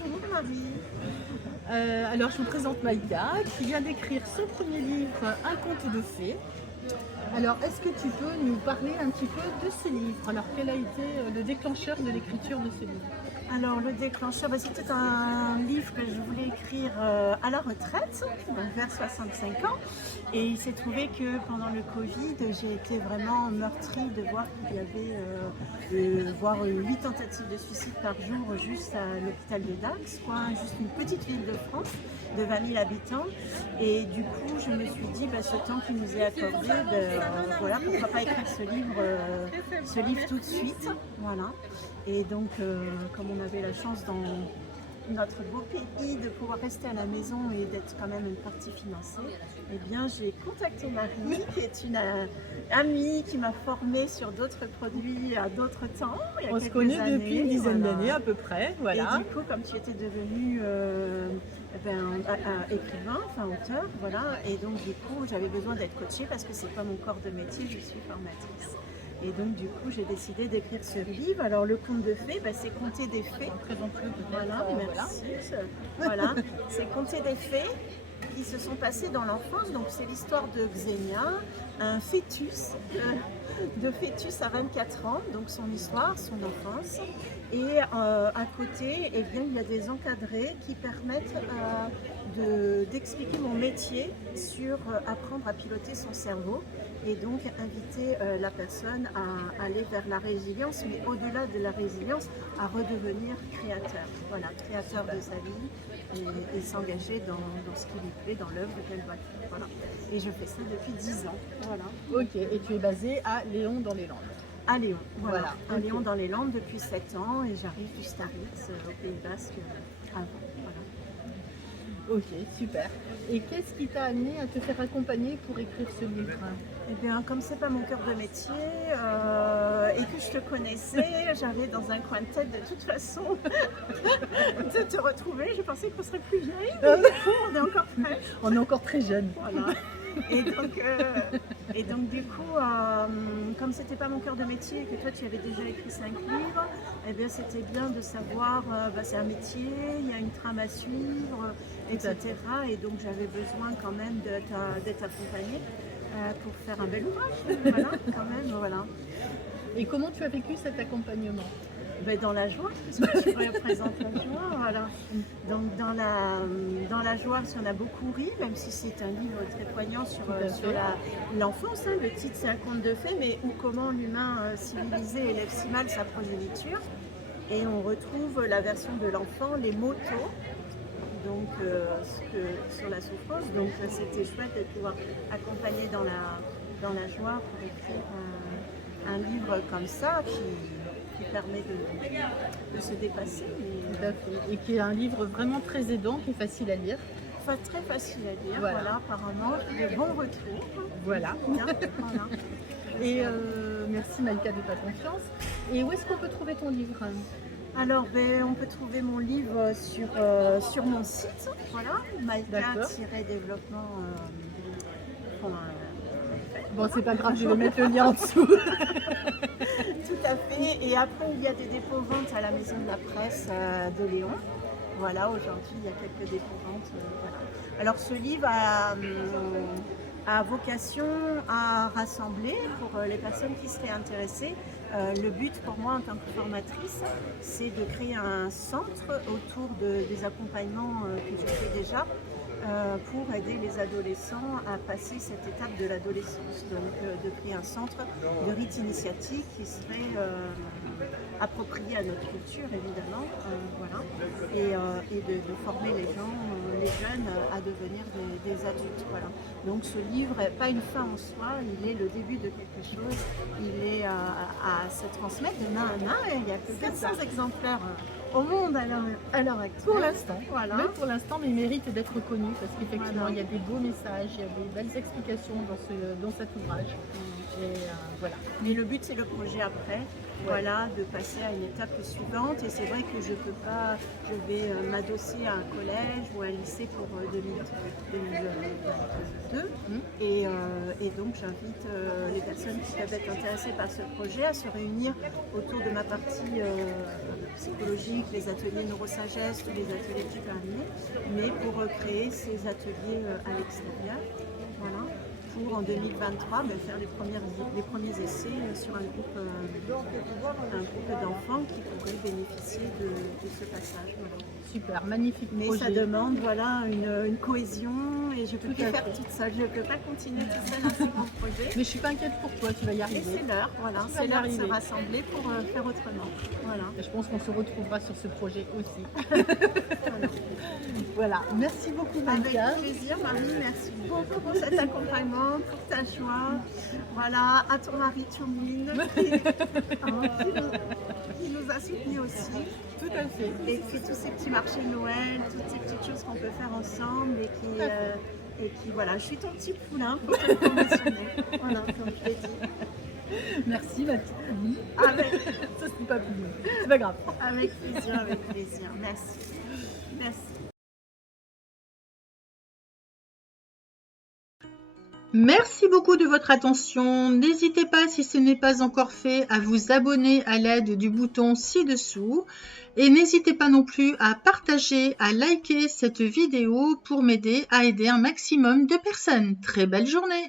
Bonjour Marie. Alors, je vous présente Maïka, qui vient d'écrire son premier livre, Un conte de fées. Alors, est-ce que tu peux nous parler un petit peu de ce livre? Alors, quel a été le déclencheur de l'écriture de ce livre? Alors le déclencheur, c'était un livre que je voulais écrire à la retraite, donc vers 65 ans. Et il s'est trouvé que pendant le Covid, j'ai été vraiment meurtrie de voir qu'il y avait voire 8 tentatives de suicide par jour juste à l'hôpital de Dax, quoi, juste une petite ville de France de 20 000 habitants. Et du coup, je me suis dit, ce temps qui nous est accordé, voilà, pourquoi pas écrire ce livre tout de suite. Voilà. Et donc, comme on avait la chance dans notre beau pays de pouvoir rester à la maison et d'être quand même une partie financée, eh bien j'ai contacté Marie, qui est une amie qui m'a formée sur d'autres produits à d'autres temps. On se connaît depuis une dizaine d'années à peu près, voilà. Et du coup, comme tu étais devenue écrivain, enfin auteur, voilà, et donc du coup j'avais besoin d'être coachée parce que c'est pas mon corps de métier, je suis formatrice. Et donc du coup j'ai décidé d'écrire ce livre. Alors le conte de fées, c'est Conter des fées. Présente-le peut-être. Voilà, merci. Voilà, c'est Conter des fées qui se sont passées dans l'enfance. Donc c'est l'histoire de Xenia, un fœtus, de fœtus à 24 ans, donc son histoire, son enfance. Et à côté, eh bien, il y a des encadrés qui permettent d'expliquer mon métier sur apprendre à piloter son cerveau et donc inviter la personne à aller vers la résilience, mais au-delà de la résilience, à redevenir créateur. Voilà, créateur de sa vie et s'engager dans ce qui lui plaît, dans l'œuvre qu'elle va faire. Voilà. Et je fais ça depuis 10 ans. Voilà. Ok, et tu es basée à Léon dans les Landes. À Léon, voilà. À Okay. Léon dans les Landes depuis 7 ans et j'arrive du Staritz au Pays Basque avant. Voilà. Ok, super. Et qu'est-ce qui t'a amené à te faire accompagner pour écrire ce livre? Eh bien, comme c'est pas mon cœur de métier et que je te connaissais, j'avais dans un coin de tête de toute façon de te retrouver. Je pensais qu'on serait plus vieille, mais du coup, on est encore prêts. On est encore très jeunes. Voilà. Et donc du coup, comme c'était pas mon cœur de métier et que toi tu avais déjà écrit 5 livres, eh bien c'était bien de savoir, c'est un métier, il y a une trame à suivre, etc. Et donc j'avais besoin quand même d'être accompagnée pour faire un bel ouvrage. Voilà, quand même, voilà. Et comment tu as vécu cet accompagnement? Dans la joie, parce que tu représentes la joie, voilà. Donc dans la joie, on a beaucoup ri, même si c'est un livre très poignant sur l'enfance. Le titre c'est Un conte de fées, mais comment l'humain civilisé élève si mal sa progéniture. Et on retrouve la version de l'enfant, les motos, donc sur la souffrance. Donc c'était chouette de pouvoir accompagner dans la joie pour écrire un livre comme ça qui permet de se dépasser. Tout à fait. Et qui est un livre vraiment très aidant, qui est facile à lire. Enfin, très facile à lire, voilà, apparemment, de bons retours. Voilà. Bien, voilà. Et merci Maïka de ta confiance. Et où est-ce qu'on peut trouver ton livre? Alors, on peut trouver mon livre sur mon site, voilà, maïka-développement. Bon, c'est pas grave, je vais mettre le lien en dessous. Tout à fait. Et après, il y a des dépôts-ventes à la Maison de la Presse de Léon. Voilà, aujourd'hui, il y a quelques dépôts-ventes. Voilà. Alors, ce livre a vocation à rassembler pour les personnes qui seraient intéressées. Le but pour moi en tant que formatrice, c'est de créer un centre autour des accompagnements que je fais déjà pour aider les adolescents à passer cette étape de l'adolescence. Donc de créer un centre de rite initiatique qui serait approprié à notre culture évidemment, voilà, et de former les gens, les jeunes à devenir des adultes. Voilà. Donc ce livre n'est pas une fin en soi, il est le début de quelque chose, il est à se transmettre de main à main, et il y a que 400 exemplaires au monde à l'heure actuelle. Pour l'instant, voilà. Même pour l'instant, mais il mérite d'être connu parce qu'effectivement, il y a des beaux messages, il y a des belles explications dans cet ouvrage. Et voilà. Mais le but, c'est le projet après, voilà, de passer à une étape suivante. Et c'est vrai que je peux pas, je vais m'adosser à un collège ou à un lycée pour 2022. Et donc, j'invite les personnes qui peuvent être intéressées par ce projet à se réunir autour de ma partie psychologique, les ateliers neurosagesse ou les ateliers du permis, mais pour créer ces ateliers à l'extérieur. Voilà. Pour en 2023 faire les premiers essais sur un groupe d'enfants qui pourraient bénéficier de ce passage. Voilà. Super, magnifique Mais projet. ça demande voilà, une cohésion et je ne peux plus faire toute seule. Je ne peux pas continuer toute seule un si grand projet. Mais je suis pas inquiète pour toi, tu vas y Et arriver. c'est l'heure, voilà, Tu vas c'est y l'heure de se arriver. rassembler pour faire autrement. Voilà. Et je pense qu'on se retrouvera sur ce projet aussi. Voilà. Voilà, merci beaucoup Maïka. Avec plaisir, Marie, merci beaucoup pour cet accompagnement, pour ta joie. Voilà, à ton mari Tchoumine qui nous a soutenus aussi. Tout à fait. Et puis tous ces petits marchés de Noël, toutes ces petites choses qu'on peut faire ensemble et qui voilà, je suis ton petit poulain pour te promotionner. Voilà, comme je l'ai dit. Merci Mathilde. Avec, Ça c'est pas plus. C'est pas grave. avec plaisir, avec plaisir. Merci. Merci. Merci beaucoup de votre attention. N'hésitez pas, si ce n'est pas encore fait, à vous abonner à l'aide du bouton ci-dessous. Et n'hésitez pas non plus à partager, à liker cette vidéo pour m'aider à aider un maximum de personnes. Très belle journée!